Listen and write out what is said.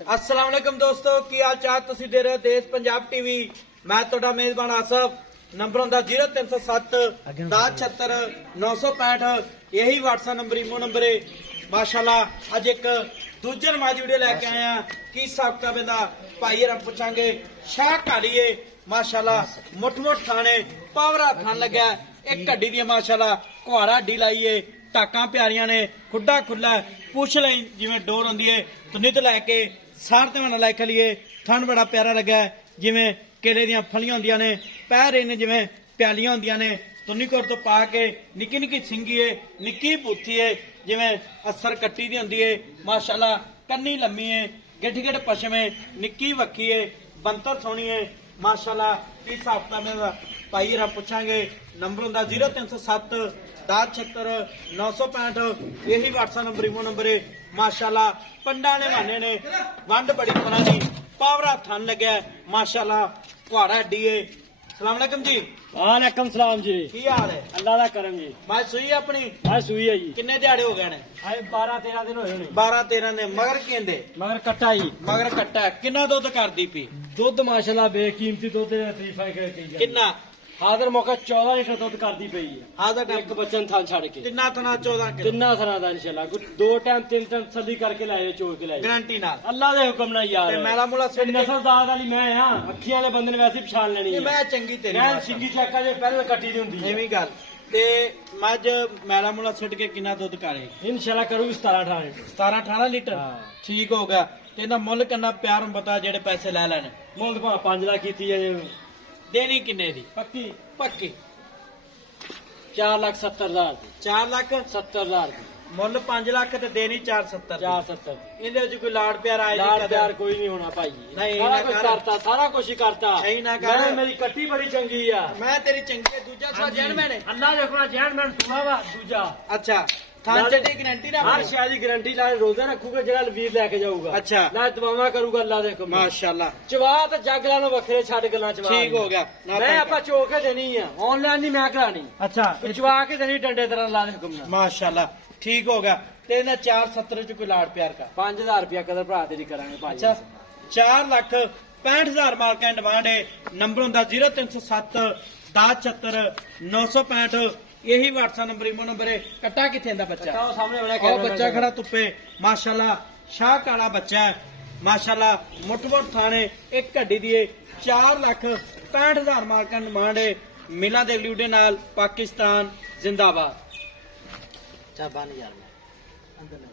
अस्सलाम वालेकुम दोस्तों, की हाल चाल? तुसीं दे रहे हो देश पंजाब टीवी। मैं तुहाडा मेजबान आसफ। नंबर हुंदा 0307 1076 965। यही व्हाट्सएप नंबर इमो नंबर है। माशाल्लाह अज एक दूजे नमाज वीडियो लैके आए हैं। की हिसाब किताब इहदा भाई हरां पुछांगे। शाह कालीए माशाल्लाह मुठ मुठ थाने पावरा थान लग्या। एक हड्डी दी माशाल्लाह कुहाड़ा हड्डी लाइए। टाकां प्यारियां ने, खुड्डा खुला पूछ ली जिवें डोर होंदी है। तुन्नी तो लैके सार ते मना लाइक लिए। थन बड़ा प्यारा लगा है, जिवें केले दियां फलियां होंदियां ने। पैर इन्हें जिवें प्यालियां होंदियां ने। तुन्नी कोर तो पा के निक्की निक्की सिंगी है, निक्की बूथी है, जिवें असर कट्टी दी होंदी है। माशाल्लाह कन्नी लम्मी है, गिठ गिठ पशम है, निक्की वक्की है, बंतर सोहनी है। माशाल्लाह की हिसाब किताब भाई हरा पुछांगे। नंबर हुंदा 0307 1076 965। यही व्हाट्सएप नंबर इमो नंबर है। माशाल्लाह पंडा ने माने ने वंड बड़ी तरह की पावरा थन लग्या। माशाल्लाह कुहाड़ा हड्डी है। सलाम अलैकुम जी। वालेकुम सलाम जी। की हाल है? अल्लाह दा करम जी। मैं सुई अपनी मैं सुई है जी। किन्ने दिहाड़े हो गए ने? हाय 12-13 दिन होए ने। 12-13 ने। मगर केंदे मगर कट्टा जी। मगर कट्टा किन्ना दुध करदी पी? दुध माशाल्लाह बेकीमती दुध है, तरीफा करके किन्ना? हादर मौका 14 लीटर दुध करदी पई है। हादर एक बच्चन था छड़ के तिन्ना तना 14 किलो तिन्ना सना दा इंशाल्लाह कुछ 2 टाइम 3 टाइम सदी करके लाए चोर के लाए गारंटी नाल। अल्लाह दे हुक्म ना यार। ते मैला मुला ते सिर नसलदार वाली मैं हां, अखियां वाले बंदे ने वैसे ही पछाण लेनी है। मैं चंगी तेरी मैं बात सिंगी चक्का जे पहले कट्टी दी हुंदी है। एवी गल ते मज मैला मुला सिट के किन्ना दुध करे? इंशाल्लाह करूंगी 17-18 17-18 लीटर। हाँ। ठीक हो गया। ते इहदा मुੱਲ किन्ना प्यार हुन बता जेड़े पैसे ले लेने? मुल्क भा 5 लाख कीती है देनी किन्ने दी? पक्की पक्की 4,70,000 4 लाख 70,000 मुੱਲ 5 लाख ते देनी 470 दी। 470 ਇਹਦੇ ਵਿੱਚ ਕੋਈ ਲਾੜ ਪਿਆਰ ਆਏ लाड प्यार कोई नहीं होना भाई। नहीं, सारा ना कुछ कर। करता, सारा कुछ ही करता। नहीं, ना कर। मैं मेरी कट्टी बड़ी चंगी है। मैं तेरी चंगी दूजा सा जैन मैंने। अल्लाह देखना जैन मैन सुना वा दूजा। अच्छा थान चटी गारंटी ना? हर शायद की गारंटी लाए रोजे रखूगा जरा वीर लेके जाऊगा। अच्छा। ना दुआवा करूंगा अल्लाह देखो। माशाल्लाह चवा तो जग लानो वखरे छड़ गला चवा। ठीक हो गया। ना मैं तंग आपा चो के देनी है, ऑनलाइन नहीं मैं करानी। अच्छा चवा के देनी डंडे तरह अल्लाह दे हुक्म नाल। माशाल्लाह ठीक हो गया। ते इहदा 470 च कोई लाड़ प्यार का? 5,000 रुपया कदर भरा तेरी करांगे भाई। अच्छा 4,65,000 मालकां दी डिमांड है। नंबर हुंदा 0307 1076 965। यही व्हाट्सएप नंबर इमो नंबर है। कट्टा किथे इंदा बच्चा? कट्टा वो सामने बड़ा और कैमरा बच्चा खड़ा तुप्पे। माशाल्लाह शाह काला बच्चा है। माशाल्लाह मुठमुठ थाने एक हड्डी दी 4,65,000 मालकां दी डिमांड है। मिला दे वीडियो नाल। पाकिस्तान जिंदाबाद। 52,000 अंदर